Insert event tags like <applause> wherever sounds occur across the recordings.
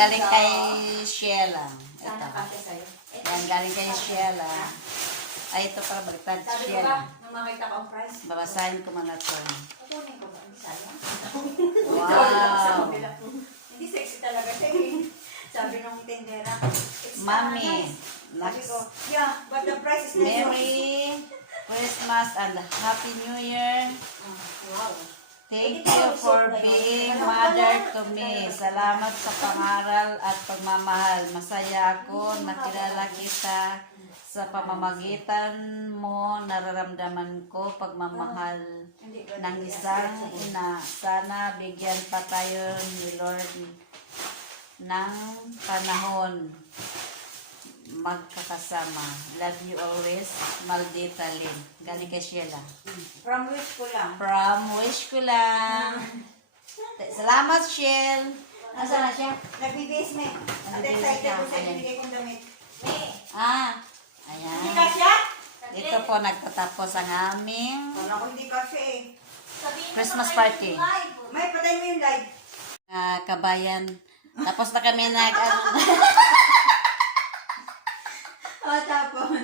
galing kay Sheila. Sana Ito. kasi sa'yo. Yan, galing kay Sheila. Ay, ito para baliktad. Sabi ko ba, Sheila. nung makita ko ang price, Babasahin ko muna to. kukunin ko ba? Hindi sayang. Wow. Hindi sexy talaga siya eh. Sabi nung tendera, it's Mami, nice. Sabi ko, next. yeah, but the price is not yours. Merry Christmas and Happy New Year. Ah, Wow. Thank you for being mother to me. Salamat sa pangaral at pagmamahal. Masaya ako nakilala kita sa pamamagitan mo. Nararamdaman ko pagmamahal ng isang ina. Sana bigyan pa tayo ni Lord ng panahon magkakasama. Love you always, Maldita Lynn. Galing kay Sheila. From wish ko lang. From wish ko lang. Salamat, Shell. Nasaan na siya? Nagbibis me. At Nagbibis excited ko ka. sa Ayan. ibigay kong damit. Me. Ah, Hindi ayan. kasya? Ito po nagtatapos ang aming Wala ko hindi kasya eh. Christmas party. May patay mo yung light. Ah, kabayan. Tapos na kami nag... ano, <laughs> Oh, tapos.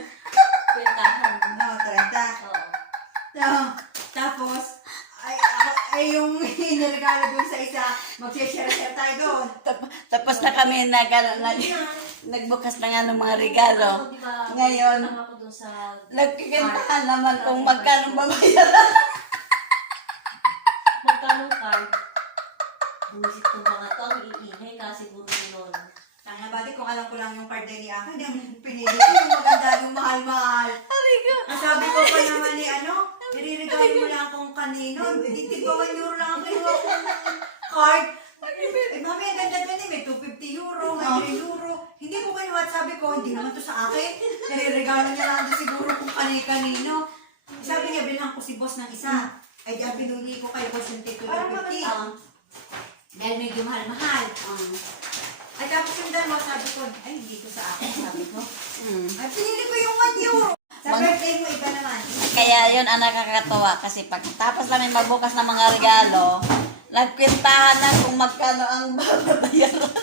Pintahan. No, <laughs> 30. Oo. No, tapos, ay, ay yung iniregalo dun sa isa, mag-share-share tayo doon. tap- tapos na kami nag... nag nagbukas na nga ng mga regalo. Ako, di ba, Ngayon, ako dun sa... nagkikintahan naman kung magkano babayaran. Magkano card? Bumisit ko mga to, ang iingay kasi siguro noon. Kaya bali, kung alam ko lang yung card ni Aka, hindi ang pinili ko yung maganda, yung mahal-mahal. Ang sabi ko pa naman ni ano, niriregalo mo lang akong kanino, hindi tigwa 1 euro lang ang kinuha kong card. Eh, mami, ang ganda doon eh, may 250 euro, may 3 euro. Hindi ko at sabi ko, hindi naman to sa akin. Niriregalo niya lang siguro kung kani-kanino. Sabi niya, bilhan ko si boss ng isa. Ay, di ang pinuli ko kay boss yung tito ng 50. Ah, Dahil medyo mahal-mahal. ah, Ay, tapos yung dalawa, sabi ko, ay, hindi ko sa akin, sabi ko. mm. Ay, pinili ko yung 1 euro. Sa Mag- birthday mo, iba naman. Kaya yun ang nakakatawa kasi pagkatapos namin magbukas ng mga regalo, nagkwentahan na kung magkano ang babayaran. <laughs>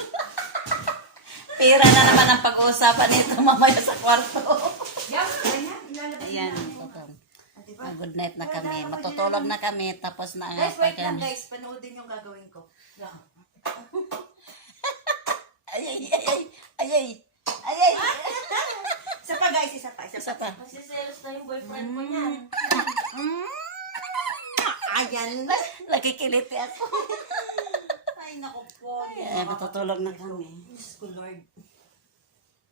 Pira na naman ang pag-uusapan nito mamaya sa kwarto. Yan, ayan, ilalabas Ayan. Ah, diba? Good night na kami. Matutulog na kami tapos na ang Guys, wait lang kami. guys. Panoodin yung gagawin ko. Yan. Ay, ay, ay, ay, ay, ay, ay, ay. <laughs> Isa pa guys, isa pa, isa Isa pa. pa. Kasi selos na yung boyfriend ko niyan. Mm, <laughs> Ayan. nakikiliti ako. <laughs> Ay, naku po. Ayan, matutulog na kami. Diyos ko, Lord.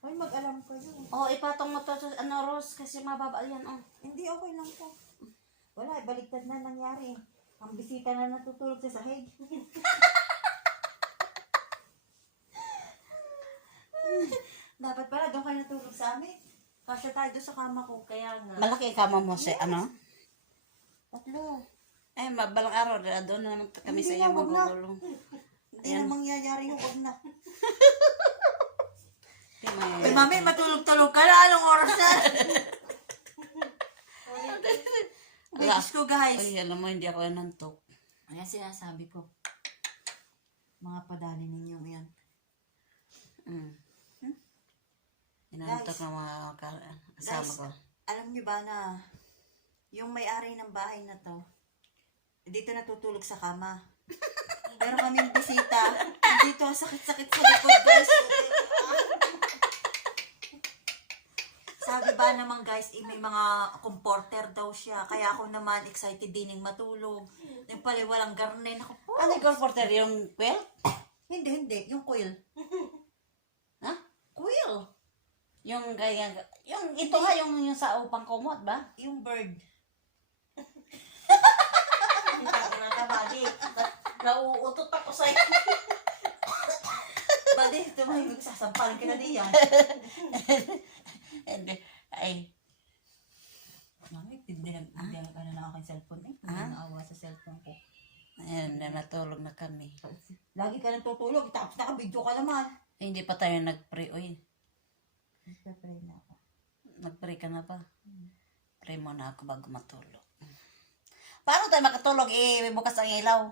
Ay, mag-alam kayo. Oh, ipatong mo to, ano, Rose, kasi mababa yan, oh. Hindi, okay lang po. Wala, baliktad na nangyari. Ang bisita na natutulog sa sahig. Dapat pala doon kayo natulog sa amin. Kasya tayo doon sa kama ko. Kaya nga. Malaki ka mo, si, ano? Tatlo. Eh, mabalang araw, doon na naman kami sa Hindi iyo na, wag na. magugulong. Hindi na mangyayari yung wag na. <laughs> Ay, mami, matulog-tulog ka na. Anong oras na? <laughs> Ay, Wala. Ko, guys. Ay, alam mo, hindi ako nantok. Ayan sinasabi ko. Mga padali ninyo yan. Mm. Guys. ng mga ka- kasama Guys. ko. Alam niyo ba na yung may-ari ng bahay na to, dito natutulog sa kama. <laughs> Pero kaming bisita, dito sakit-sakit sa likod, guys. Sabi ba naman guys, eh, may mga comforter daw siya. Kaya ako naman excited din yung matulog. Yung pala walang garnen. Ako po. Ano yung comforter? Yung quilt? Hindi, hindi. Yung coil. <laughs> Ha? Coil. Yung gaya, yung ito nga, yung, yung sa upang kumot ba? Yung bird. Hindi ka bali. Na- Nauutot ako sa'yo. Bali, tumahimik sasampalan ka na diyan. Hindi. Ay, Mami, hindi na, hindi na, ano na aking cellphone eh. Hindi Ah? na naawa sa cellphone ko. ayan, na natulog na kami. Lagi ka nang tutulog, tapos naka-video ka naman. Hindi pa tayo nag-pray. Uy, Nagpa-pray na ako. nag-pray ka na ba? Pray muna ako bago matulog. Paano tayo makatulog? Eh, bukas ang ilaw.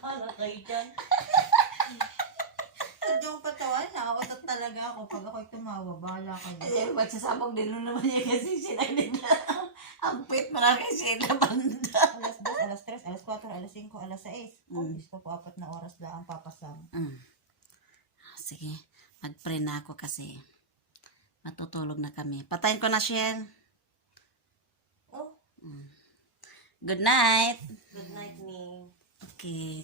Bahala kayo dyan. Sadyang patawan, nakakatot talaga ako pag ako'y tumawa. Bahala kayo. Eh, ba't sasabog din mo naman niya kasi sila nila. Ang pit mga kasi sila banda. Alas 2, alas 3, alas 4, alas 5, alas 6. Oh, Mm. gusto ko apat na oras lang ang papasam. Mm. Sige, mag-pray na ako kasi matutulog na kami. Patayin ko na, Shell. Oh, Good night. good night, me. Okay.